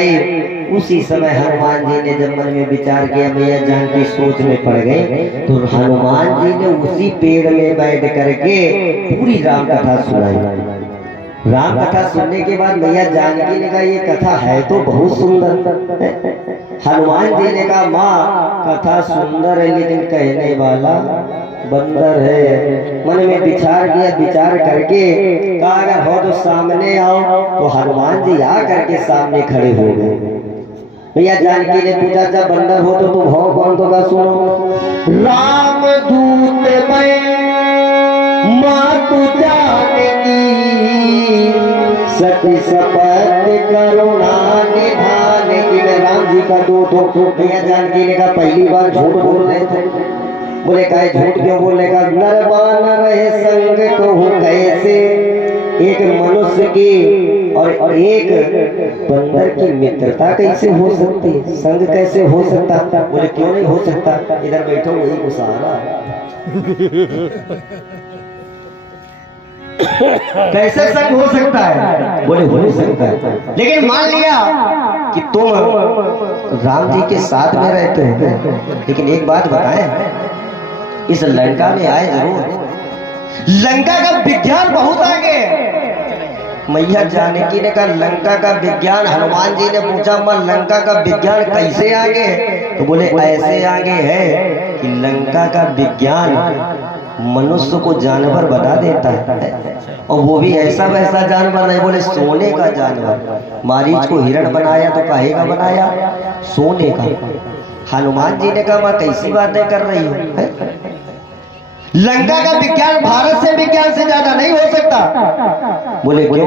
आई। उसी समय हनुमान जी ने जब मन में विचार किया मैया जानकी सोच में पड़ गए, तो हनुमान जी ने उसी पेड़ में बैठ करके पूरी राम कथा सुनाई। राम कथा सुनने के बाद मैया जानकी ने कहा ये कथा है तो बहुत सुंदर। हनुमान जी ने कहा माँ कथा सुंदर है लेकिन कहने वाला बंदर है। मन में विचार किया, विचार करके कहा अगर हो तो सामने आओ। तो हनुमान जी आ करके सामने खड़े हो गए। भैया जानकी ने पूछा जब बंदर हो तो तुम हो कौन? तो का सुनो राम दूत मैं माँ तू जानकी सती शपथ करुणा निधान की। मैं राम जी का दूत हूँ। भैया जानकी ने कहा पहली बार झूठ बोल रहे थे। बोले कहे झूठ क्यों बोलने का? नर बानर है संग कहूँ कैसे, एक मनुष्य की और एक बंदर की मित्रता कैसे हो सकती, संग कैसे हो सकता? बोले क्यों नहीं हो सकता? इधर बैठो वही गुस्सा आ रहा कैसे संग हो सकता है? बोले हो सकता है, लेकिन मान लिया कि तुम राम जी के साथ में रहते हो। लेकिन एक बात बताएं, इस लंका में आए जरूर, लंका का विज्ञान बहुत आगे। मैया जानकी ने कहा लंका का विज्ञान? हनुमान जी ने पूछा मां लंका का विज्ञान कैसे आगे? तो बोले ऐसे आगे है कि लंका का विज्ञान मनुष्य को जानवर बना देता है, और वो भी ऐसा वैसा जानवर नहीं। बोले सोने का जानवर। मारीच को हिरण बनाया तो काहे का बनाया? सोने का। हनुमान जी ने कहा मां कैसी बातें कर रही हो? लंका का विज्ञान भारत से विज्ञान से ज्यादा नहीं हो सकता। बोले क्यों?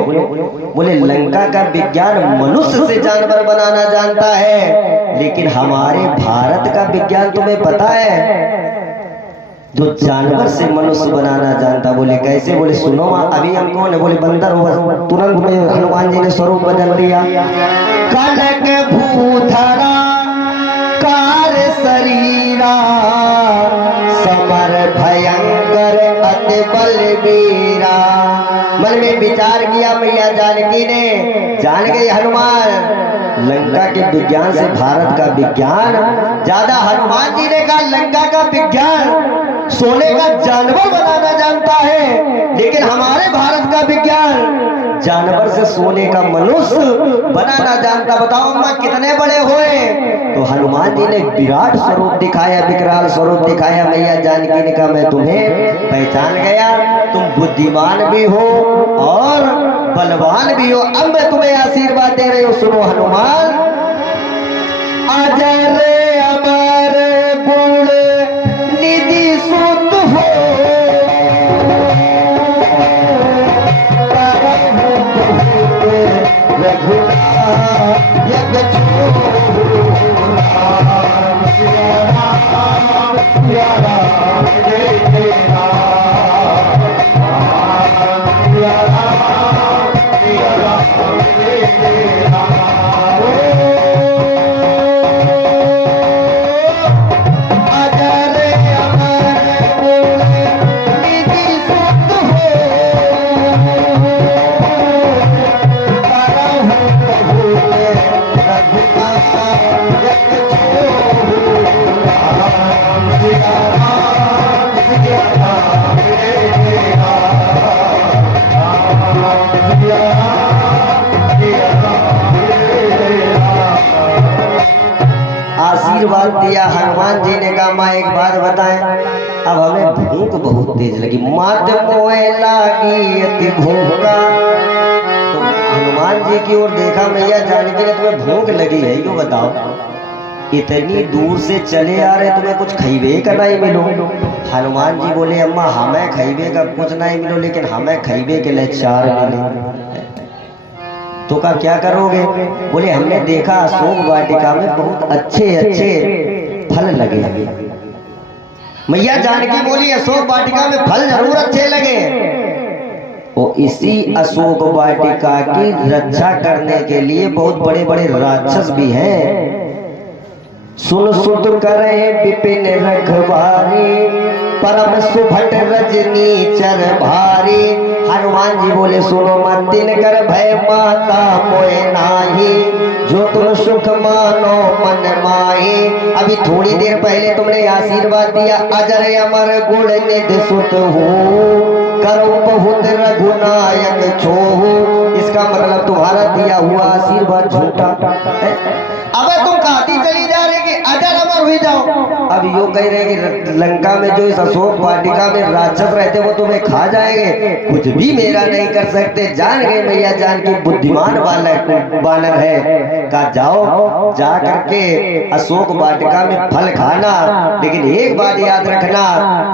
बोले लंका का विज्ञान मनुष्य से जानवर बनाना जानता है, लेकिन हमारे भारत का विज्ञान तुम्हें पता है जो जानवर से मनुष्य बनाना जानता। बोले कैसे? बोले सुनो माँ अभी हम कौन है? बोले बंदर हो। तुरंत में हनुमान जी ने स्वरूप बदल दिया। कनक भूधरा कार शरीरा समर भयंकर अति बलबीरा। मन में विचार किया मैया जानकी ने, जान गई हनुमान लंका के विज्ञान से भारत का विज्ञान ज्यादा। हनुमान जी ने कहा लंका का विज्ञान सोने का जानवर बनाना जानता है, लेकिन हमारे भारत का विज्ञान जानवर से सोने का मनुष्य बनाना जानता। बताओ अम्मा कितने बड़े हुए? तो हनुमान जी ने विराट स्वरूप दिखाया, विकराल स्वरूप दिखाया। मैया जानकी ने कहा मैं तुम्हें पहचान गया, तुम बुद्धिमान भी हो और बलवान भी हो। अब मैं तुम्हें आशीर्वाद दे रही हूँ, सुनो हनुमान। अजर अमर गुण निधि सुत हो, आशीर्वाद दिया। हनुमान जी ने कहा माँ एक बात बताएं, अब हमें भूख बहुत तेज लगी। मात मोए लागी अति भूखा। तो हनुमान जी की ओर देखा, मैया जानकी ने तुम्हें भूख लगी है, यो बताओ इतनी दूर से चले आ रहे तुम्हें कुछ खईबे का नहीं मिलो? हनुमान जी बोले अम्मा हमें खईबे का कुछ नहीं मिलो, लेकिन हमें खईबे के लिए 4 मिले। तो का क्या करोगे? बोले हमने देखा अशोक वाटिका में बहुत अच्छे अच्छे फल लगे। मैया जानकी बोली अशोक वाटिका में फल जरूर अच्छे लगे, और इसी अशोक वाटिका की रक्षा करने के लिए बहुत बड़े बड़े राक्षस भी हैं। सुन सुत करे विपिन रखवारी, परम सुभट रजनी चर भारी। हनुमान हनुमान जी बोले सुनो मत दिन कर भय माता मोए नाही, जो तुम सुख मानो मन माही। अभी थोड़ी देर पहले तुमने आशीर्वाद दिया अजर अमर गुण निधि सुत हो, करो बहुत रघुनायक छोहू। इसका मतलब तुम्हारा दिया हुआ आशीर्वाद झूठा है। अब तुम कहती चली जा रही कि अजर अमर हुई जाओ। अब यो कह रहे कि लंका में जो इस अशोक वाटिका में राक्षस रहते वो तुम्हें खा जाएंगे, कुछ भी मेरा नहीं कर सकते। जान गए मैया जान की बुद्धिमान बानर है। कहा जाओ जा करके अशोक वाटिका में फल खाना, लेकिन एक बात याद रखना,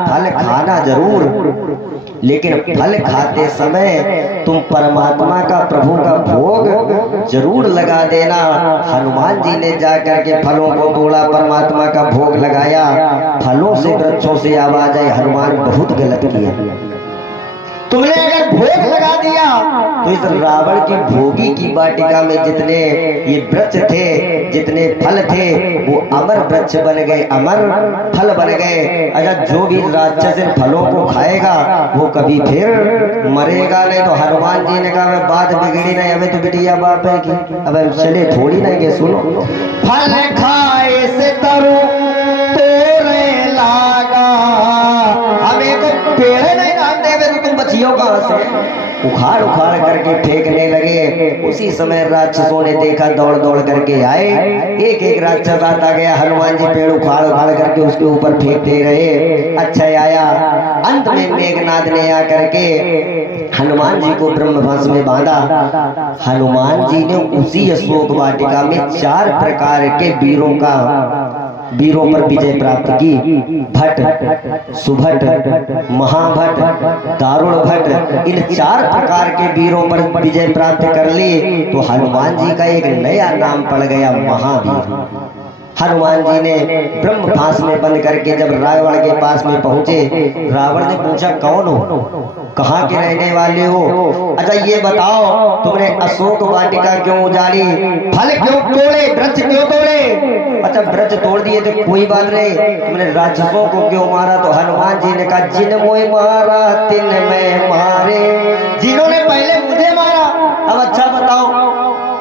फल खाना जरूर, लेकिन फल खाते समय तुम परमात्मा का प्रभु का भोग जरूर लगा देना। हनुमान जी ने जाकर के फलों को तोड़ा, परमात्मा का भोग लगाया, फलों से वृक्षों से आवाज आई हनुमान बहुत गलत किया। तुमने अगर भोग लगा दिया तो इस रावण की भोगी की वाटिका में जितने ये वृक्ष थे, जितने फल थे, वो अमर वृक्ष बन गए, अमर फल बन गए। अगर जो भी राक्षस इन फलों को खाएगा वो कभी फिर मरेगा नहीं। तो हनुमान जी ने कहा मैं बात बिगड़ी नहीं, हमें तो बिटिया बाप है कि अब हम चले थोड़ी नहीं के सुनो। फल खाए से तरु तोरे लागा, हमें तो पेड़ नहीं नाम देवे तो तुम बचियो कहां से। उखाड़ उखाड़ करके फेंकने लगे। उसी समय राक्षसों ने देखा, दौड़ दौड़ करके आए, एक एक राक्षस आता गया। हनुमान जी पेड़ उखाड़ उखाड़ करके उसके ऊपर फेंकते रहे। अच्छा आया, अंत में मेघनाथ ने आकर के हनुमान जी को ब्रह्मभंस में बांधा। हनुमान जी ने उसी अशोक वाटिका में 4 प्रकार के वीरों पर विजय प्राप्त की। भट्ट, सुभट, महाभट्ट, दारुण भट्ट, इन 4 प्रकार के वीरों पर विजय प्राप्त कर ली। तो हनुमान जी का एक नया नाम पड़ गया, महावीर। हनुमान जी ने ब्रह्म फांस में बंद करके जब रावण के पास में पहुंचे, रावण ने पूछा कौन हो, कहाँ के रहने वाले हो? अच्छा ये बताओ तुमने अशोक वाटिका क्यों उजाड़ी, फल क्यों तोड़े, वृक्ष क्यों तोड़े? अच्छा वृक्ष तोड़ दिए तो कोई बात नहीं, तुमने राक्षसों को क्यों मारा? तो हनुमान जी ने कहा जिन मोए मारा तिन मैं मारे, जिन्होंने पहले मुझे मारा। अब अच्छा बताओ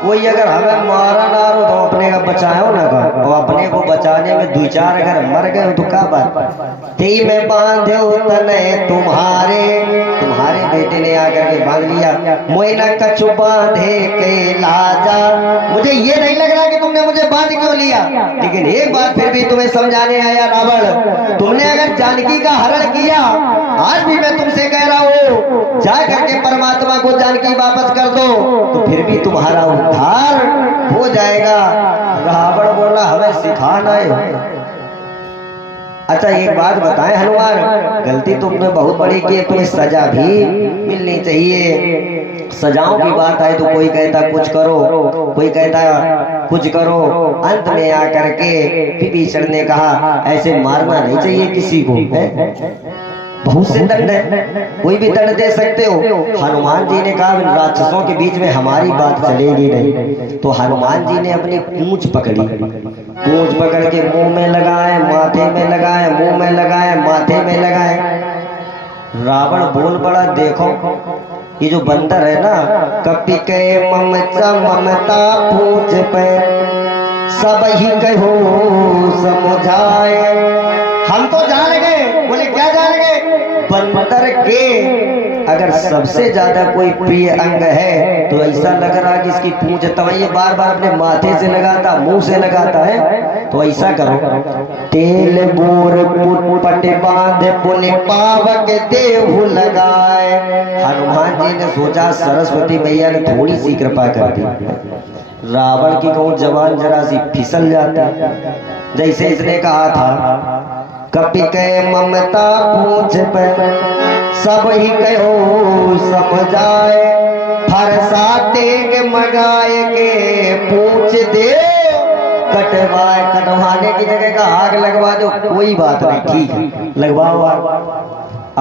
कोई अगर हमें मारा ना हो तो अपने का बचाओ ना का, और अपने को बचाने में 2-4 अगर मर गए तो क्या बात। ते में बांधे तने तुम्हारे बेटे ने आकर के बांध लिया। मोइना कछु बांधे के लाजा, मुझे ये नहीं लग रहा कि तुमने मुझे बांध क्यों लिया, लेकिन एक बात फिर भी तुम्हें समझाने आया रावण, तुमने अगर जानकी का हरण किया, आज भी मैं तुमसे कह रहा हूँ जा करके परमात्मा को जानकी वापस कर दो, तो फिर भी तुम्हारा उद्धार हो जाएगा। रावण बोला हमें सिखाना है। अच्छा एक बात बताएं हनुमान, गलती तुमने बहुत बड़ी की, तुम्हें सजा भी मिलनी चाहिए। सजाओं की बात आए तो कोई कहता कुछ करो, कोई कहता कुछ करो। अंत में आकर के विभीषण ने कहा ऐसे मारना नहीं चाहिए किसी को, बहुत से दंड है, कोई भी दंड दे सकते हो। हनुमान जी ने कहा राक्षसों के बीच में हमारी बात चलेगी नहीं। तो हनुमान जी ने अपनी पूंछ पकड़ी, पूंछ पकड़ के मुंह में लगाए, माथे में लगाए, मुंह में लगाए, माथे में लगाए। रावण बोल पड़ा देखो ये जो बंदर है ना, कपि के ममता पूछ पे सब ही कहो समझाए। हम तो जान गए, बोले क्या जान गए? बंदर के अगर सबसे ज्यादा कोई प्रिय अंग है तो ऐसा लग रहा कि इसकी पूंछ तवैये बार बार अपने माथे से लगाता, मुंह से लगाता है। तो ऐसा करो, तेल बोर पुट बांध पुण्य पावक देहु लगाए। हनुमान जी ने सोचा सरस्वती मैया ने थोड़ी सी कृपा कर दी, रावण की कहूँ जवान जरा सी फिसल जाता, जैसे इसने कहा था कपि के ममता पूछ पे सब ही कहो समझाए। फरसाते के मगाए के पूछ दे कटवाए, कटवाने की जगह का आग लगवा दो, कोई बात नहीं, ठीक है लगवाओ।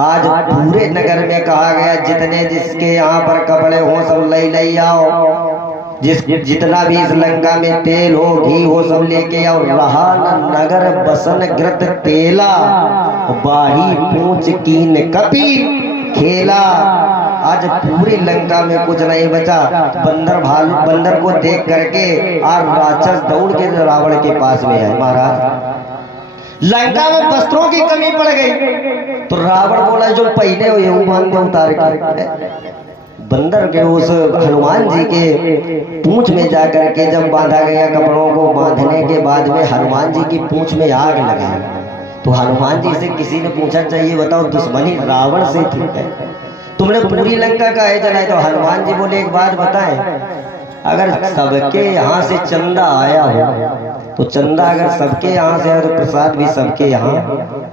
आज पूरे नगर में कहा गया जितने जिसके यहाँ पर कपड़े हो सब ले आओ, जितना भी इस लंका में तेल हो घी हो सब लेके आओ। रहा न नगर बसन ग्रत तेला, बाही पूछ कीन कपि खेला। आज पूरी लंका में कुछ नहीं बचा। बंदर को देख करके और राक्षस दौड़ के रावण के पास में है। महाराज लंका में वस्त्रों की कमी पड़ गई तो रावण बोला जो पहने हो ये मान के उतार के बंदर के उस हनुमान जी के पूंछ में जाकर के जब बांधा गया, कपड़ों को बांधने के बाद में हनुमान जी की पूंछ में आग लगा। तो हनुमान जी से किसी ने पूछा चाहिए बताओ दुश्मनी रावण से थी तुमने पूरी लंका का है जलाए। तो हनुमान जी बोले एक बात बताएं, अगर सबके यहाँ से चंदा आया हो तो चंदा अगर सबके यहाँ से आया तो प्रसाद भी सबके यहाँ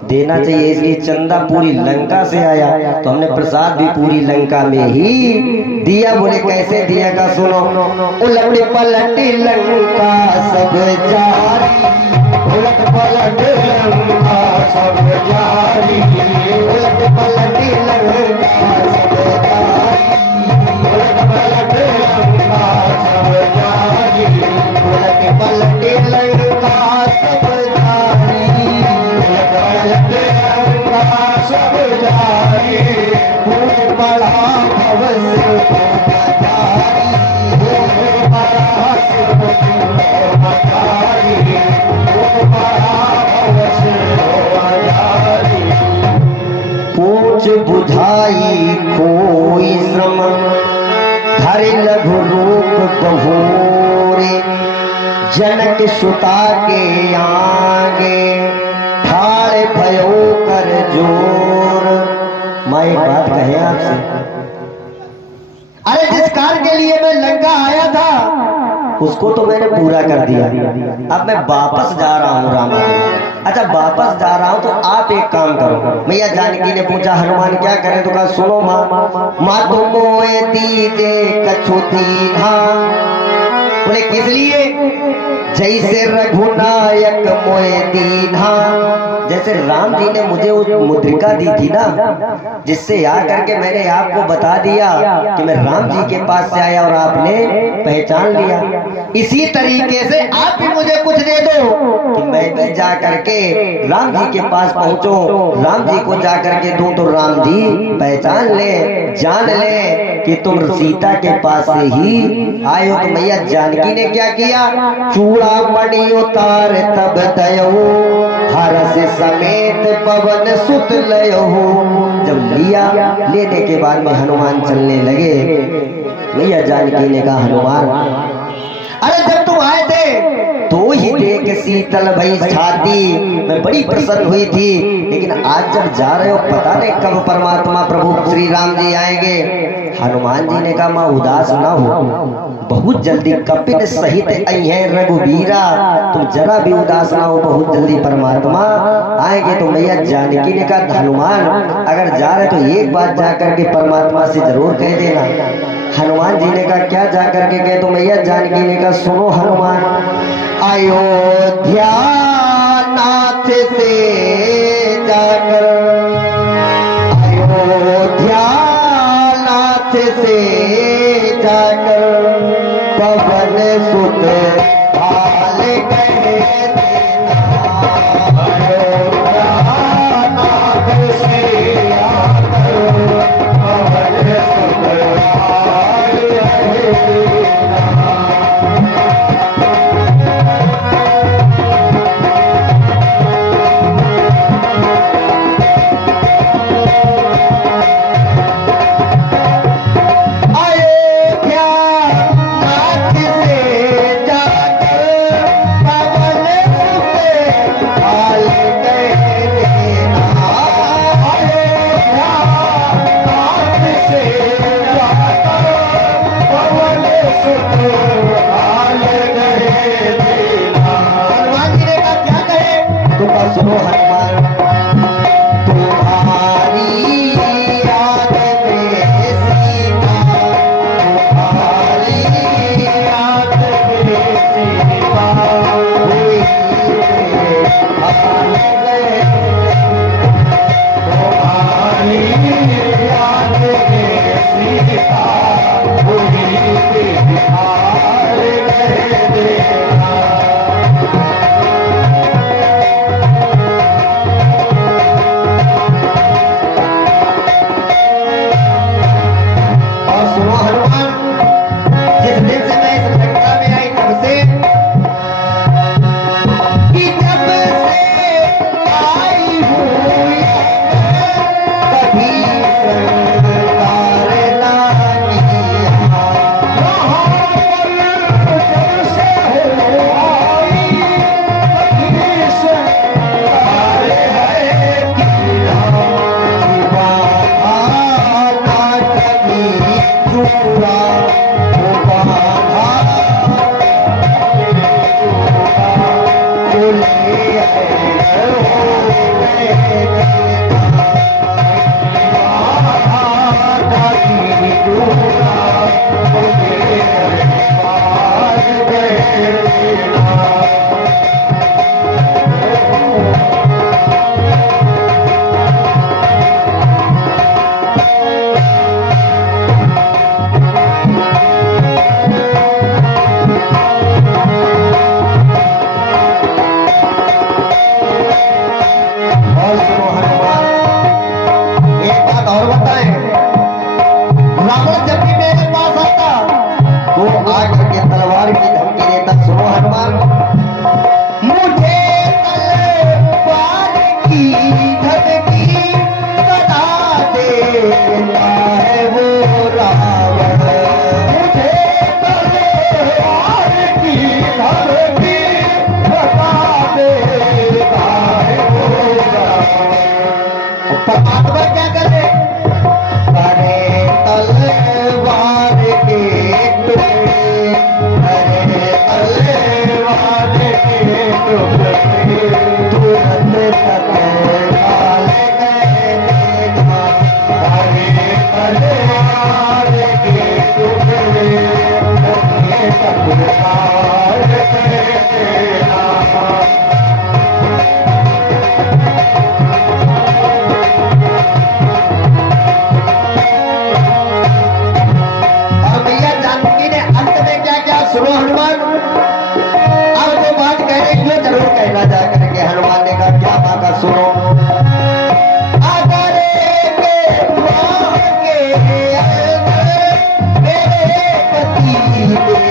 देना चाहिए। इसलिए चंदा पूरी लंका से आया तो हमने प्रसाद भी पूरी लंका में ही दिया। बोले कैसे दिया का सुनो। उलट पलट लंका सब जारी, उलट पलट लंका सब जारी, उलट पलट लंका सब जारी, उलट पलट लंका सब जारी, उलट पलट लंका सब जारी, उलट पलट लंका सब जारी, खूब बड़ा भवस जारी, खूब बड़ा जारी, खूब बड़ा भवस जारी। पूछ बुझाई कोई श्रम धरि लघु रूप बहोरे, जनक सुता के आगे ठाड़ भयो कर जोर। मैं एक बात कहे आपसे, अरे जिस कार के लिए मैं लंका आया था उसको तो मैंने पूरा कर दिया। अब मैं वापस जा रहा हूँ रामा। अच्छा वापस जा रहा हूँ तो आप एक काम करो। मैया जानकी ने पूछा हनुमान क्या करें? तो कहा सुनो माँ तुम मोए दीजे कछु दीन्हा। बोले किस लिए? जैसे रघुनायक मोए दीन्हा, जैसे राम जी ने मुझे उस मुद्रिका दी थी ना, जिससे आकर के मैंने आपको बता दिया कि मैं राम जी के पास से आया और आपने पहचान लिया। इसी तरीके से आप भी मुझे कुछ दे दो कि मैं भी जा करके राम जी के पास पहुंचो, राम जी को जा करके दूं तो राम जी पहचान ले, जान ले कि तुम सीता के पास से ही आए हो। तो मैया जानकी ने क्या किया? चूड़ा मणि उतार तब दयो, हरस समेत पवन सुत लयो। जब लिया, लेने के बाद में हनुमान चलने लगे। मैया जानकी ने कहा हनुमान अरे जब तुम आए थे तो ही देख शीतल भई छाती, मैं बड़ी प्रसन्न हुई थी। लेकिन आज जब जा रहे हो पता नहीं कब परमात्मा प्रभु श्री राम जी आएंगे। हनुमान जी ने कहा माँ उदास ना हो, बहुत जल्दी कपिल सहित आई है रघुवीरा, तुम जरा भी उदास ना हो, बहुत जल्दी परमात्मा आएंगे। तो मैया जानकी ने कहा हनुमान अगर जा रहे तो एक बात जा करके परमात्मा से जरूर कह देना। हनुमान जी ने कहा क्या जा करके कहे? तो मैया जानकी ने कहा सुनो हनुमान, अयोध्या नाथ से जाकर, अयोध्या नाथ से जाकर पवन सुत भाल कह देना। अयोध्या नाथ से जाकर पवन सुत भाल कह देना। बात पर क्या करे, अरे तलवार के टुकड़े, अरे तलवार के टुकड़े तुरंत तक डाल गए देखा, अरे तलवार के टुकड़े तुरंत तक डाल गए देखा। सुनो हनुमान, अब वो बात कहने के लिए जरूर कहना जा करके हनुमान ने कहा क्या बात है सुनो, अगर मेरे पति देवता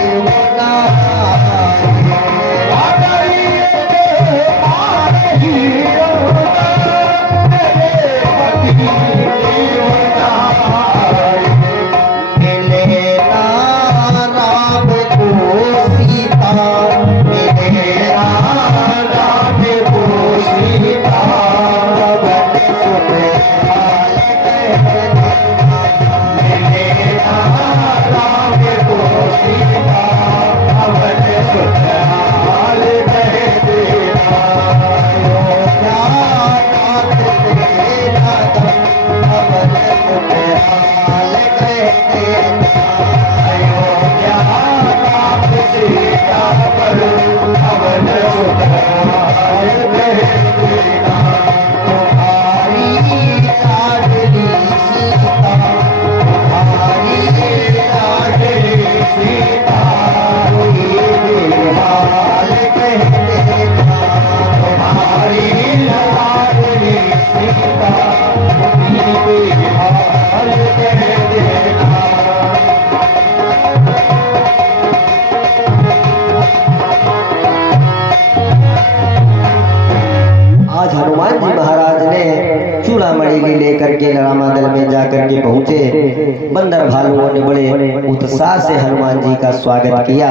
लेकर के रामादल में जाकर के पहुंचे। बंदर भालुओं ने बड़े उत्साह से हनुमान जी का स्वागत किया।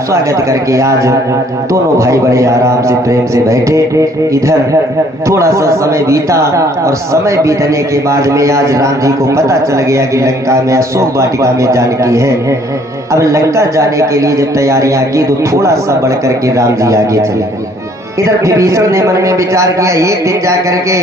स्वागत करके आज दोनों भाई बड़े आराम से प्रेम से बैठे। इधर थोड़ा सा समय बीता और समय बीतने के बाद में आज राम जी को पता चल गया कि लंका में अशोक वाटिका में जानकी है। अब लंका जाने के लिए जब तैयारियां की तो थोड़ा सा बढ़ करके राम जी आगे चले। इधर विभीषण ने मन में विचार किया, एक दिन जाकर के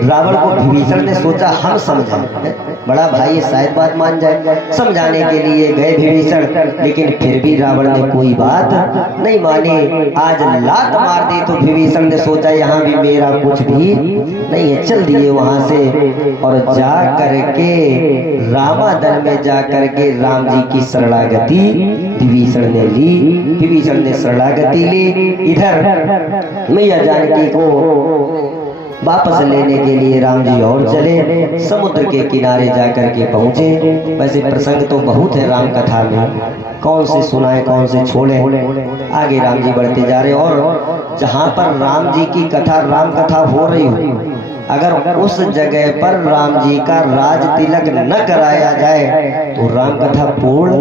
रावण को विभीषण ने सोचा हम समझाएं, बड़ा भाई शायद बात मान जाए। समझाने के लिए गए विभीषण, लेकिन फिर भी रावण ने कोई बात नहीं मानी। आज लात मार दी तो विभीषण ने सोचा यहाँ भी मेरा कुछ भी नहीं है, चल दिए वहां से और जा करके रामादल में जा करके राम जी की शरणागति विभीषण ने ली। विभीषण ने शरणागति ली। इधर मैया जानकी को वापस लेने के लिए राम जी और चले, समुद्र के किनारे जाकर के पहुंचे। वैसे प्रसंग तो बहुत है राम कथा में, कौन से सुनाए कौन से छोड़े। आगे राम जी बढ़ते जा रहे और जहां पर राम जी की कथा राम कथा हो रही हो, अगर उस जगह पर राम जी का राज तिलक न कराया जाए तो राम कथा पूर्ण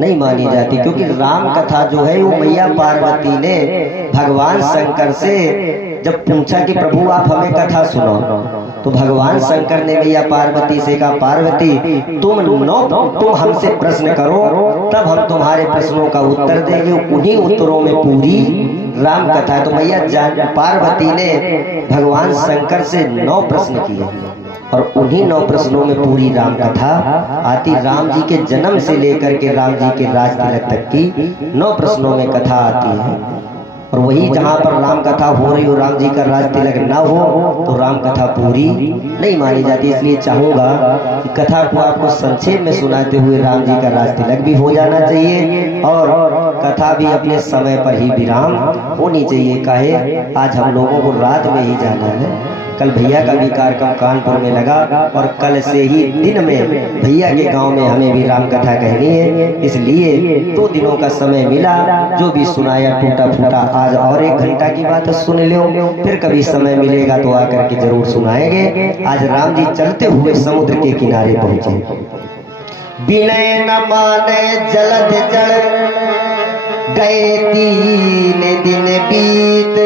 नहीं मानी जाती। क्योंकि राम कथा जो है वो मैया पार्वती ने भगवान शंकर से जब पूछा कि प्रभु आप हमें कथा सुनाओ, तो भगवान शंकर ने मैया पार्वती से कहा, पार्वती तुम हमसे प्रश्न करो तब हम तुम्हारे प्रश्नों का उत्तर देंगे। उन्हीं उत्तरों में पूरी राम कथा है। तो मैया पार्वती ने भगवान शंकर से 9 प्रश्न किए और उन्हीं 9 प्रश्नों में पूरी राम कथा आती। राम जी के जन्म से लेकर के राम जी के राज तिलक तक की 9 प्रश्नों में कथा आती है। और वही जहाँ पर राम कथा हो रही हो, राम जी का राज तिलक ना हो तो राम कथा पूरी नहीं मानी जाती। इसलिए चाहूंगा कि कथा को आपको संक्षेप में सुनाते हुए राम जी का राज तिलक भी हो जाना चाहिए और कथा भी अपने समय पर ही विराम होनी चाहिए। काहे आज हम लोगों को रात में ही जाना है। कल भैया का भी कार्यक्रम कानपुर में लगा और कल से ही दिन में भैया के गांव में हमें भी राम कथा कहनी है। इसलिए 2 दिनों का समय मिला, जो भी सुनाया टूटा फूटा आज और 1 घंटा की बात सुन लो, फिर कभी समय मिलेगा तो आकर के जरूर सुनाएंगे। आज राम जी चलते हुए समुद्र के किनारे पहुंचे। विनय न माने जलद जल गए 3 दिन बीत,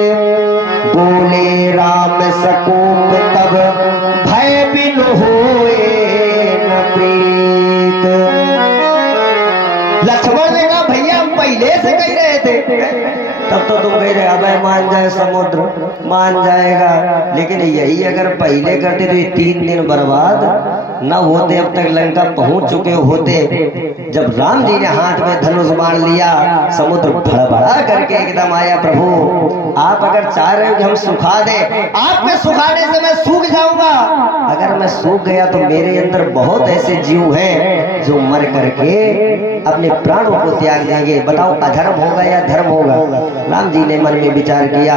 बोले राम सकोप तब भय बिन थे। तब तो तुम कह रहे अबे मान जाए समुद्र, मान जाएगा, लेकिन यही अगर पहले करते तो ये 3 दिन बर्बाद न होते, अब तक लंका पहुंच चुके होते। जब राम जी ने हाथ में धनुष बाण लिया, समुद्र भड़बड़ा करके एकदम आया। प्रभु आप अगर चाह रहे हो कि हम सुखा दें, आपके सुखाने से मैं सूख जाऊंगा। अगर मैं सूख गया तो मेरे अंदर बहुत ऐसे जीव हैं जो मर करके अपने प्राणों को त्याग देंगे। बताओ अधर्म होगा या धर्म होगा? राम जी ने मन में विचार किया,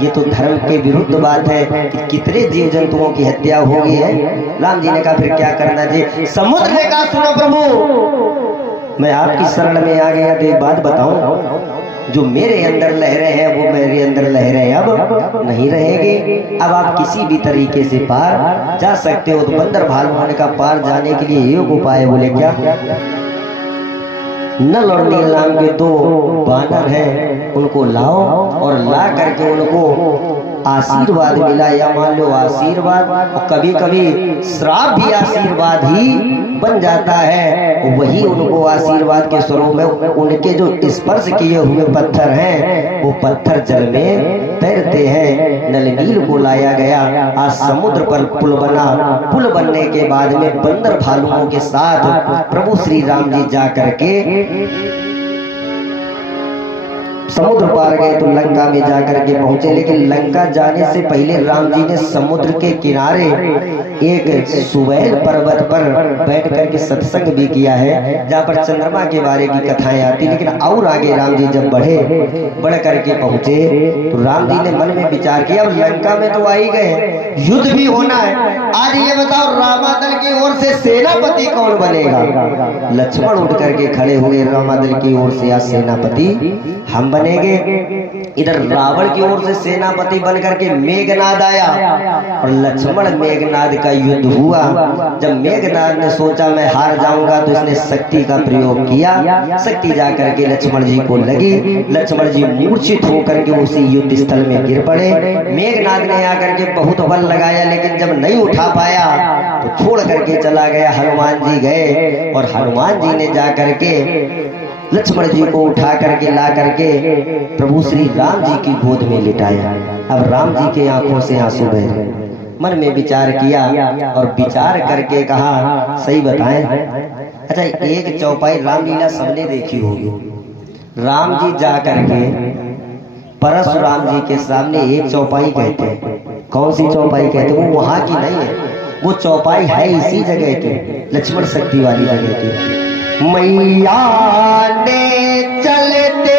ये तो धर्म के विरुद्ध बात है कि कितने जीव जंतुओं की हत्या हो गई है। राम जी ने कहा फिर क्या करना चाहिए? समुद्र ने कहा सुनो प्रभु, मैं आपकी शरण में आ गया तो एक बात बताऊं, जो मेरे अंदर लहरें हैं वो मेरे अंदर लहरें अब नहीं रहेंगी। अब आप किसी भी तरीके से पार जा सकते हो। तो बंदर भालू का पार जाने के लिए एक उपाय, बोले क्या? नल और नील नाम के 2 बानर हैं, उनको लाओ और ला करके उनको आशीर्वाद मिला, या मान लो आशीर्वाद, और कभी कभी श्राप भी आशीर्वाद ही बन जाता है। वही उनको आशीर्वाद के स्वरूप में उनके जो स्पर्श किए हुए पत्थर हैं वो पत्थर जल में तैरते हैं। नल नील को लाया गया, आज समुद्र पर पुल बना। पुल बनने के बाद में बंदर भालुओं के साथ प्रभु श्री राम जी जा करके समुद्र पार गए तो लंका में जाकर के पहुंचे। लेकिन लंका जाने से पहले राम जी ने समुद्र के किनारे एक सुवैल पर्वत पर बैठ करके सत्संग भी किया है, जहाँ पर चंद्रमा के बारे की कथाएं आती। लेकिन और आगे राम जी जब बढ़ करके पहुंचे तो राम जी ने मन में विचार किया, अब लंका में तो आ ही गए, युद्ध भी होना है। आज ये बताओ रामादल की ओर से सेनापति कौन बनेगा? लक्ष्मण उठ करके खड़े हुए, रामादल की ओर से आज सेनापति हम बनेंगे। इधर रावण की ओर से सेनापति बन करके मेघनाद आया और लक्ष्मण मेघनाद का युद्ध हुआ। जब मेघनाद ने सोचा मैं हार जाऊंगा तो इसने शक्ति का प्रयोग किया। शक्ति जाकर के लक्ष्मण जी को लगी, लक्ष्मण जी मूर्छित होकर के उसी युद्ध स्थल में गिर पड़े। मेघनाद ने आकर के बहुत बल लगाया, लेकिन जब नहीं उठा पाया तो छोड़ करके चला गया। हनुमान जी गए और हनुमान जी ने जाकर के लक्ष्मण जी को उठा करके ला करके प्रभु श्री राम जी की गोद में लिटाया। अब राम जी के आंखों से आंसू बह रहे। मन में विचार किया और विचार करके कहा सही बताएं, अच्छा एक चौपाई रामलीला सबने देखी होगी। राम जी जा करके परशुराम जी के सामने एक चौपाई कहते हैं। कौन सी चौपाई कहते हैं? वो वहां की नहीं है, वो चौपाई है इसी जगह की, लक्ष्मण शक्ति वाली जगह की। मैया ने चलते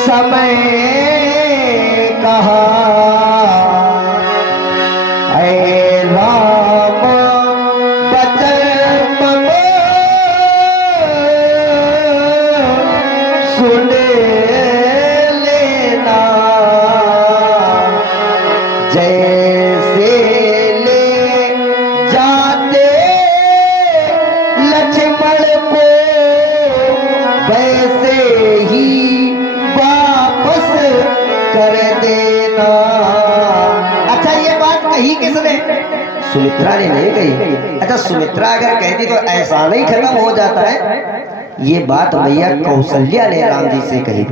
समय कहा, ऐ राम बचन मम सुन लेना, जैसे जाते लक्ष्मण को वैसे ही वापस कर देना। अच्छा ये बात कही किसने? सुमित्रा ने नहीं कही। अच्छा सुमित्रा अगर कहती तो ऐसा नहीं खत्म हो जाता है। ये बात मैया कौशल्या ने राम जी से कही।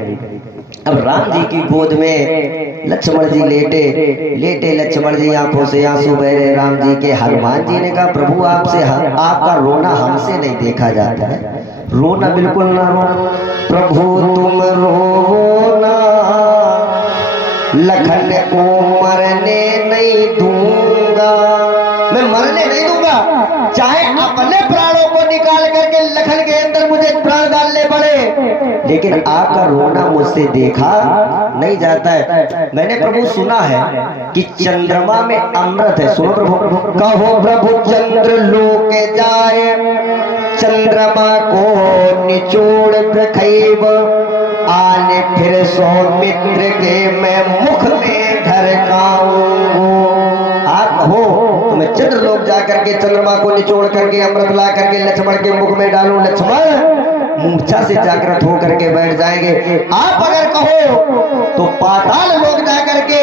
अब राम जी की गोद में लक्ष्मण जी लेटे लक्ष्मण जी आंखों से आंसू बह रहे राम जी के। हनुमान जी ने कहा प्रभु आपसे आपका रोना हमसे नहीं देखा जाता है, रोना बिल्कुल ना रो। प्रभु तुम रोना, लखन को मरने नहीं दूंगा। मैं मरने नहीं दूंगा, चाहे अपने प्राणों को निकाल करके लखन के अंदर मुझे प्राण डालने पड़े, लेकिन आपका रोना मुझसे देखा नहीं जाता है। मैंने प्रभु सुना है कि चंद्रमा में अमृत है। सुनो प्रभु, कहो प्रभु चंद्र लोक जाए, चंद्रमा को निचोड़ खैब, आने फिर सौमित्र के मैं मुख में ढरकाऊं। आप हो तो मैं चंद्र लोक जाकर के चंद्रमा को निचोड़ करके अमृत ला करके लक्ष्मण के मुख में डालूं। लक्ष्मण मूर्छा से जागृत होकर के बैठ जाएंगे। आप अगर कहो तो पाताल लोक जाकर के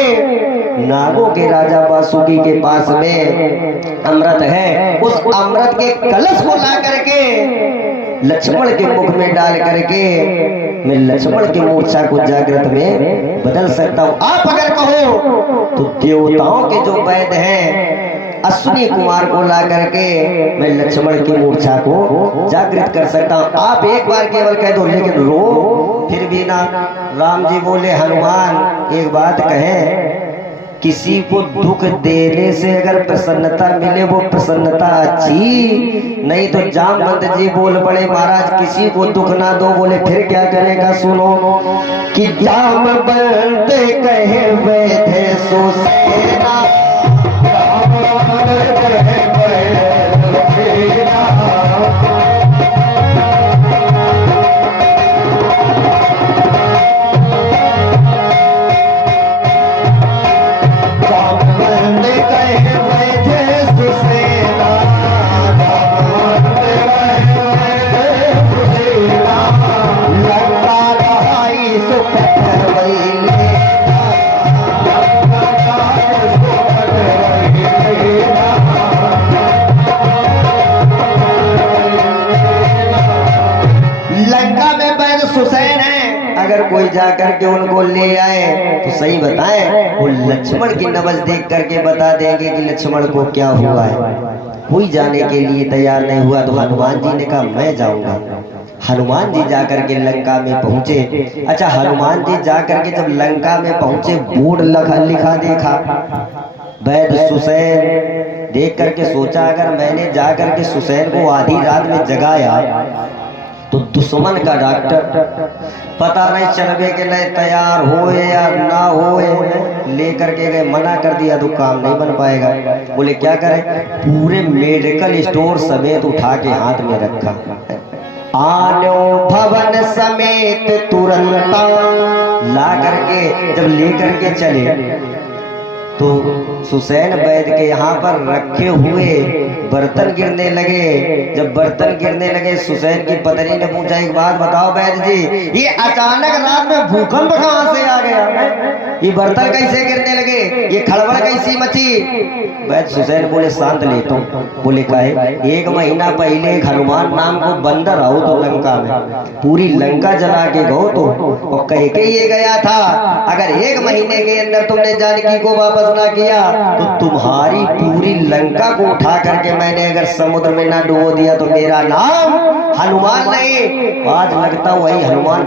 नागों के राजा वासुकी के पास में अमृत है, उस अमृत के कलश को ला करके लक्ष्मण के मुख में डाल करके मैं लक्ष्मण की मूर्छा को जागृत में बदल सकता हूँ। आप अगर कहो तो देवताओं के जो वैद्य हैं अश्विनी कुमार को ला करके मैं लक्ष्मण की मूर्छा को जागृत कर सकता हूँ। आप एक बार केवल कह दो, लेकिन रो फिर भी ना। राम जी बोले हनुमान एक बात कहे, किसी को दुख देने से अगर प्रसन्नता मिले वो प्रसन्नता अच्छी, नहीं तो जामवंत जी बोल पड़े महाराज किसी को दुख ना दो। बोले फिर क्या करेगा सुनो कि जामवंत कहे हुए थे सुसेना, सुसैन है। अगर कोई जाकर के उनको ले आए तो सही बताएं, वो लक्ष्मण की नब्ज देख करके बता देंगे कि लक्ष्मण को क्या हुआ है। कोई जाने के लिए तैयार नहीं हुआ तो हनुमान जी ने कहा मैं जाऊंगा। हनुमान जी जाकर के लंका में पहुंचे। अच्छा, हनुमान जी जाकर के जब लंका में पहुंचे बोर्ड लिखा देखा, वैद्य सुसैन। देख करके सोचा अगर मैंने जाकर के सुसैन को आधी रात में जगाया तो दुश्मन का डॉक्टर पता नहीं चलने के लिए तैयार हो या ना हो, लेकर के गए, मना कर दिया तो काम नहीं बन पाएगा। बोले क्या करें, पूरे मेडिकल स्टोर समेत उठा के हाथ में रखा। आनो भवन समेत तुरंत ला करके जब लेकर के चले तो सुसैन वैद्य के यहाँ पर रखे हुए बर्तन गिरने लगे। जब बर्तन गिरने लगे सुसैन की पत्नी ने पूछा एक बात बताओ वैद्य जी, ये अचानक रात में भूकंप कहाँ से आ गया, ये बर्तन कैसे गिरने लगे, ये खड़बड़ कैसी मची। वैद्य सुसैन बोले शांत लेता हूँ। बोले काहे, 1 महीना पहले एक हनुमान नाम को बंदर आओ तो लंका में पूरी लंका जला के गो तो, और कह के ये गया था अगर 1 महीने के अंदर तुमने जानकी को वापस ना किया तो तुम्हारी पूरी लंका को उठा करके मैंने अगर समुद्र में ना डुबो दिया तो मेरा नाम हनुमान नहीं। आज लगता वही हनुमान